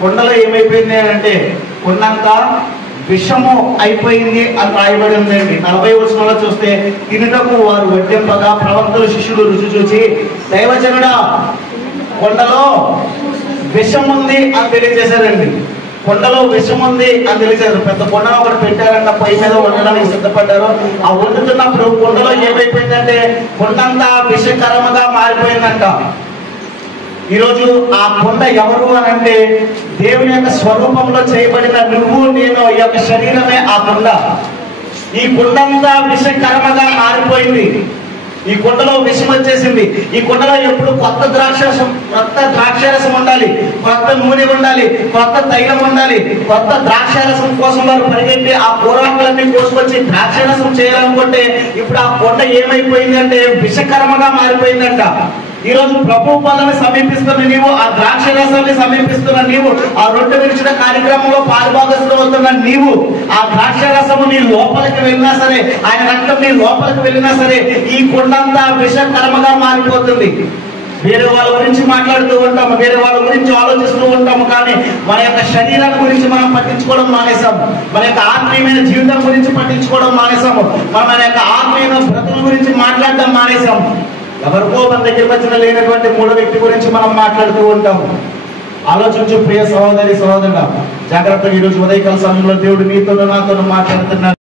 కొండలో ఏమైపోయింది అంటే కొండంతా విషము అయిపోయింది అని రాయబడి ఉందండి. 40 వచనంలో చూస్తే తినుటకు వారు వడ్డింపగా ప్రవక్తలు శిష్యులు రుచి చూచి దైవజనుడా కొండలో విషం ఉంది అని తెలియజేశారండి. కొండలో విషం ఉంది అని తెలియజేశారు. పెద్ద కొండను ఒకటి పెట్టారంట, పై మీద వండడానికి సిద్ధపడ్డారు. ఆ వండుతున్నప్పుడు కొండలో ఏమైపోయిందంటే కొండంతా విషకరముగా మారిపోయిందంట. ఈరోజు ఆ కొండ ఎవరు అని అంటే దేవుని యొక్క స్వరూపంలో చేయబడిన నువ్వు నేను, ఈ యొక్క శరీరమే ఆ కొండ. ఈ కొండంతా విషకరముగా మారిపోయింది. ఈ కొండలో విషం వచ్చేసింది. ఈ కొండలో ఎప్పుడు కొత్త ద్రాక్షారసం ఉండాలి, కొత్త నూనె ఉండాలి, కొత్త తైలం ఉండాలి. కొత్త ద్రాక్షారసం కోసం వారు పరిగెత్తి ఆ పూర్వకులన్నీ కోసుకొచ్చి ద్రాక్షారసం చేయాలనుకుంటే ఇప్పుడు ఆ కొండ ఏమైపోయింది అంటే విషకరముగా మారిపోయిందంట. ఈ రోజు ప్రభు పాలన సమీపిస్తున్న నీవు, ఆ ద్రాక్షరసాన్ని సమీపిస్తున్న నీవు, ఆ రొట్టె విరుచుట కార్యక్రమంలో పాలుభాగస్తులు అవుతున్న నీవు, ఆ ద్రాక్షరసము నీ లోపలికి వెళ్ళినా సరే, ఆయన రక్తం నీ లోపలికి వెళ్ళినా సరే ఈ కొండంతా విషకరముగా మారిపోతుంది. వేరే వాళ్ళ గురించి మాట్లాడుతూ ఉంటాము, వేరే వాళ్ళ గురించి ఆలోచిస్తూ ఉంటాము, కానీ మన యొక్క శరీరాన్ని గురించి మనం పట్టించుకోవడం మానేసాము. మన యొక్క ఆత్మీయమైన జీవితం గురించి పట్టించుకోవడం మానేసాము. మన యొక్క ఆత్మీయమైన బ్రతుల గురించి మాట్లాడడం మానేసాము. ఎవరికో మన దగ్గరికి వచ్చిన లేనటువంటి మూడో వ్యక్తి గురించి మనం మాట్లాడుతూ ఉంటాము. ఆలోచించు ప్రియ సహోదరి సహోదరుడా, జాగ్రత్తగా ఈరోజు ఉదయకాల సమయంలో దేవుడు నీతోనూ నాతోనూ మాట్లాడుతున్నాడు.